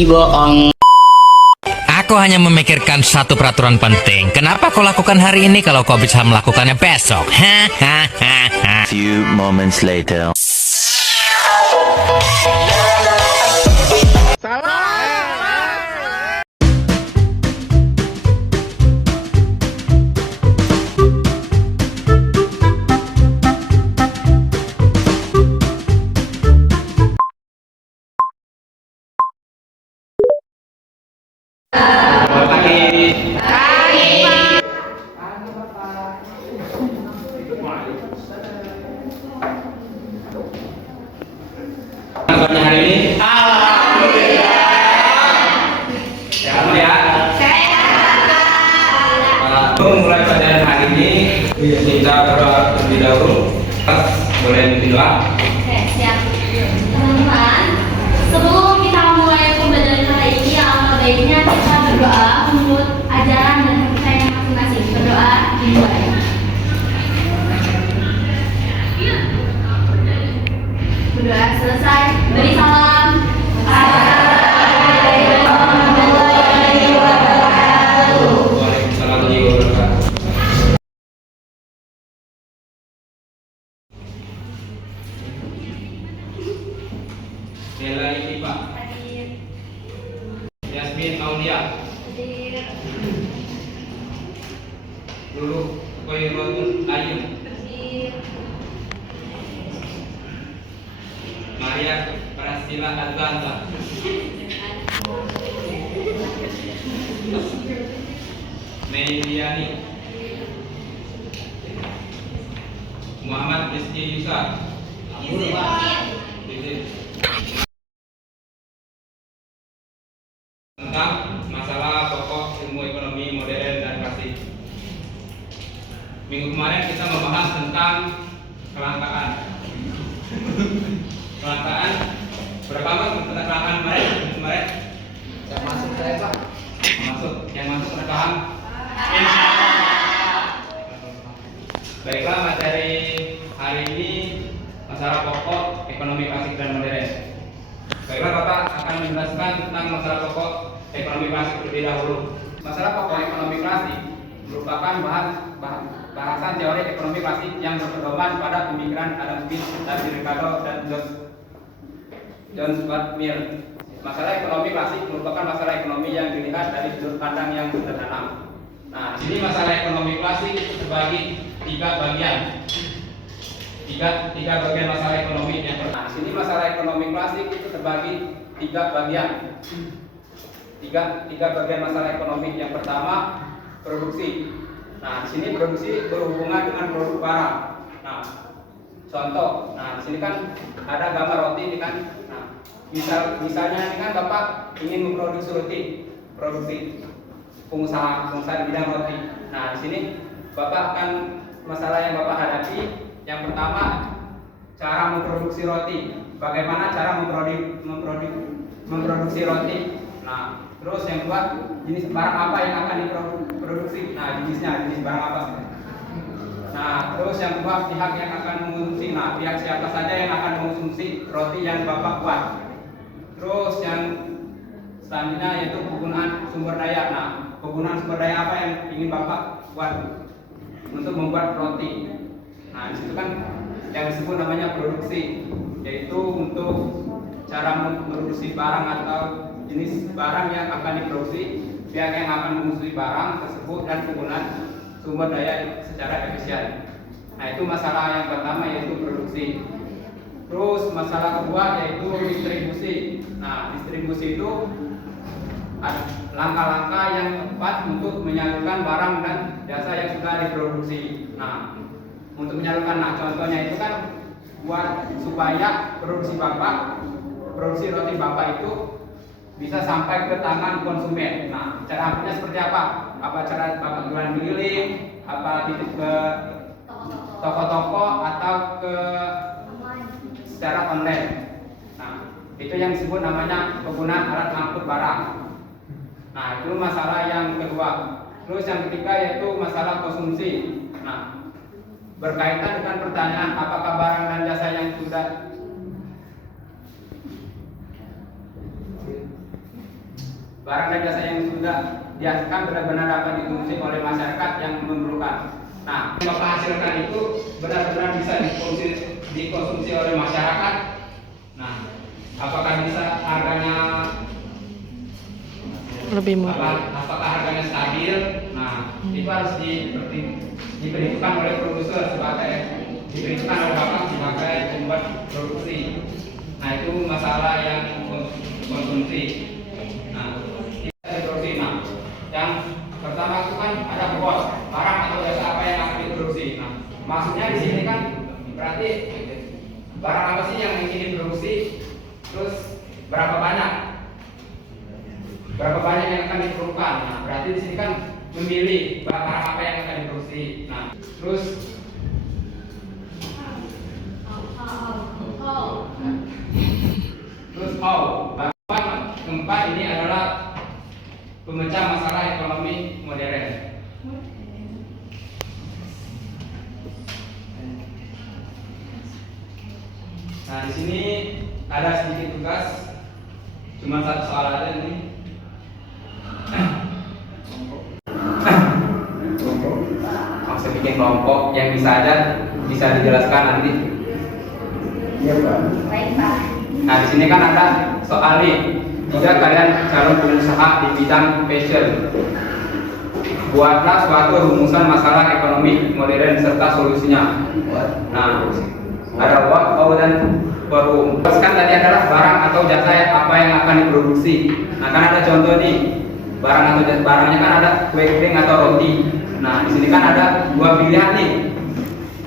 bohong. Aku hanya memikirkan satu peraturan penting. Kenapa kau lakukan hari ini kalau kau bisa melakukannya besok? Hahaha. Few moments later. Hari ini alhamdulillah sehat ya. Memulai pelajaran hari ini kita berdoa terlebih dahulu. Boleh berdoa. Oke, siap. Teman-teman, sebelum kita memulai pembelajaran hari ini, alangkah baiknya kita berdoa menurut ajaran dan kepercayaan masing-masing. Berdoa dimulai. Berdoa selesai, beri salam. Waalaikumsalam warahmatullahi wabarakatuh. Dela Ipa, Hadir. Yasmin Aulia, Hadir. Lulu Koirotun Ayu, Hadir. Maria Prasila Azanta, Meidiani, Muhammad Rizky Yusa, tentang masalah pokok ilmu ekonomi modern dan klasik. Minggu kemarin kita membahas tentang kelangkaan. Kelangkaan berapa bang tentang kelangkaan kemarin? Yang masuk saya pak. Yang masuk sudah paham? Baiklah, materi hari ini masalah pokok ekonomi klasik dan modern. Baiklah, Bapak akan menjelaskan tentang masalah pokok ekonomi klasik terlebih dahulu. Masalah pokok ekonomi klasik merupakan bahasan teori ekonomi klasik yang berpedoman pada pemikiran Adam Smith, David Ricardo, dan John Stuart Mill. Masalah ekonomi klasik merupakan masalah ekonomi yang dilihat dari sudut pandang yang sederhana. Nah, di sini masalah ekonomi klasik terbagi tiga bagian. Tiga bagian masalah ekonomi yang pertama. Di sini masalah ekonomi klasik itu terbagi tiga bagian. Tiga bagian masalah ekonomi. Yang pertama, produksi. Nah, di sini produksi berhubungan dengan produk barang. Nah, contoh. Nah, di sini kan ada gambar roti ini kan. Nah, misalnya ini kan Bapak ingin memproduksi produksi pengusaha di bidang roti. Nah, di sini Bapak akan masalah yang Bapak hadapi. Yang pertama, cara memproduksi roti. Bagaimana cara memproduksi roti? Nah, terus yang kedua, jenis barang apa yang akan diproduksi? Nah, jenis barang apa? Nah, terus yang kedua, pihak yang akan mengonsumsi. Nah, pihak siapa saja yang akan mengonsumsi roti yang Bapak buat? Terus yang selanjutnya yaitu penggunaan sumber daya. Nah, penggunaan sumber daya apa yang ingin Bapak buat untuk membuat roti? Nah, disitu kan yang disebut namanya produksi, yaitu untuk cara memproduksi barang atau jenis barang yang akan diproduksi, pihak yang akan mengonsumsi barang tersebut, dan penggunaan sumber daya secara efisien. Nah, itu masalah yang pertama yaitu produksi. Terus masalah kedua yaitu distribusi. Nah, distribusi itu langkah-langkah yang tepat untuk menyalurkan barang dan jasa yang sudah diproduksi. Nah, untuk menyalurkan, nah contohnya itu kan buat supaya produksi roti Bapak itu bisa sampai ke tangan konsumen. Nah, cara akhirnya seperti apa? Apa cara Bapak jualan keliling? Apa titip ke toko-toko atau ke secara online? Nah, itu yang disebut namanya penggunaan alat angkut barang. Nah, itu masalah yang kedua. Terus yang ketiga yaitu masalah konsumsi. Nah, berkaitan dengan pertanyaan apakah barang dan jasa yang sudah barang dan jasa yang sudah dihasilkan benar-benar dapat dikonsumsi oleh masyarakat yang memerlukan. Nah, yang Bapak hasilkan itu benar-benar bisa dikonsumsi oleh masyarakat. Nah, apakah bisa harganya lebih murah? apakah harganya stabil? Nah, itu harus diperhitungkan oleh produser diperhitungkan oleh Bapak sebagai pembuat produksi. Nah, itu masalah yang konsumsi. Nah, produksi. Nah, yang pertama itu kan ada bos, barang atau jasa apa yang akan diproduksi. Nah, maksudnya di sini kan berarti barang apa sih yang ingin diproduksi, terus berapa banyak yang akan diperlukan. Nah, berarti di sini kan memilih barang apa yang akan diproduksi. Nah, terus how. Keempat ini adalah pemecah masalah ekonomi modern. Nah, di sini ada sedikit tugas, cuma satu soal aja nih. Maksud bikin kelompok yang bisa dijelaskan nanti. Iya Pak. Baik, Pak. Nah, di sini kan ada soal nih. Jika kalian calon pengusaha di bidang fashion, buatlah suatu rumusan masalah ekonomi modern serta solusinya. Nah, ada what, how, dan forum. Terus kan tadi adalah barang atau jasa apa yang akan diproduksi. Nah, kan ada contoh nih, barang atau jasa, barangnya kan ada kue kering atau roti. Nah, di sini kan ada dua pilihan nih,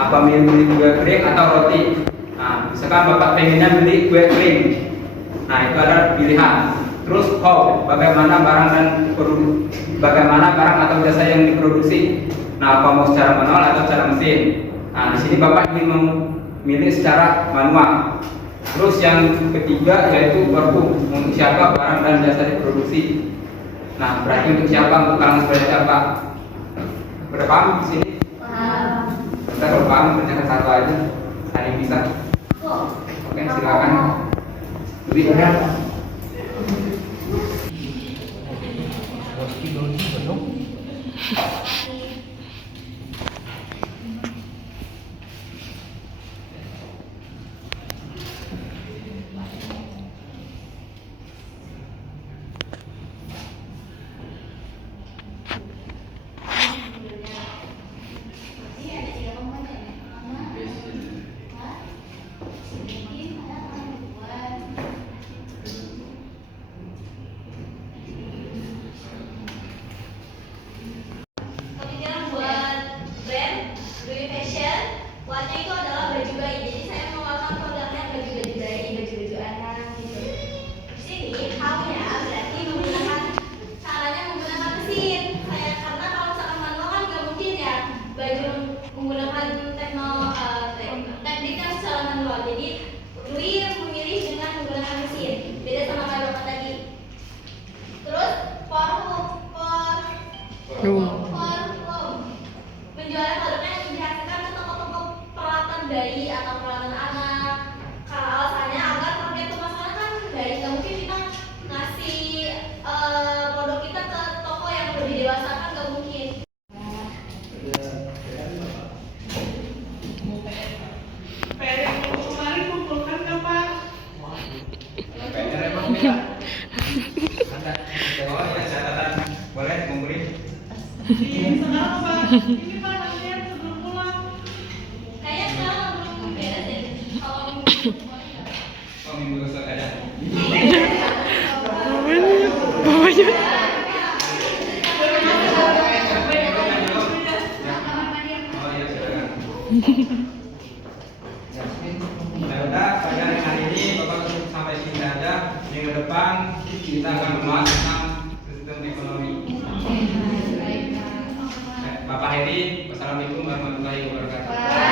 apa milih kue kering atau roti. Nah, misalkan Bapak pengennya beli kue kering. Nah, itu adalah pilihan. Terus how, bagaimana barang atau jasa yang diproduksi. Nah, apa mau secara manual atau secara mesin. Nah, di sini Bapak ingin memilih secara manual. Terus yang ketiga yaitu perpu, untuk siapa barang dan jasa diproduksi. Nah, berarti untuk siapa, untuk kalangan seperti apa. Udah paham di sini? Paham. Kita kalau paham kerjakan satu aja. Ada yang bisa? Oke, silakan. Lebih Kepikiran buat brand Dwi Fashion, buatnya itu adalah baju bayi. Jadi saya mengeluarkan produknya baju-baju bayi, baju-baju anak gitu. Di sini how-nya berarti caranya menggunakan mesin. Karena kalau misalkan manual kan nggak mungkin ya baju menggunakan teknik yang secara manual. Jadi Dwi memilih dengan menggunakan mesin. Beda sama Bapak tadi. Terus penjualan produknya yang dihasilkan ke toko-toko peralatan bayi atau peralatan anak. Karena alasannya agar target pemasaran kan bayi, nggak mungkin kita ngasih produk kita ke toko yang lebih dewasa kan nggak mungkin. PR yang kemarin kumpulkan nggak Pak? PR emang beda. Ada. Oh ya, catatan. Boleh ngumpulin? Iya, sekarang Pak. Ini Pak nantian sebelum pulang. Kayaknya sekarang belum beres deh. Kalau Oh, minggu besok ada. Bapaknya Oh iya, silakan. Nah, udah pada hari ini Bapak cukup sampai sini saja. Minggu depan kita akan membahas tentang sistem ekonomi. Bapak Hedi, wassalamualaikum warahmatullahi wabarakatuh.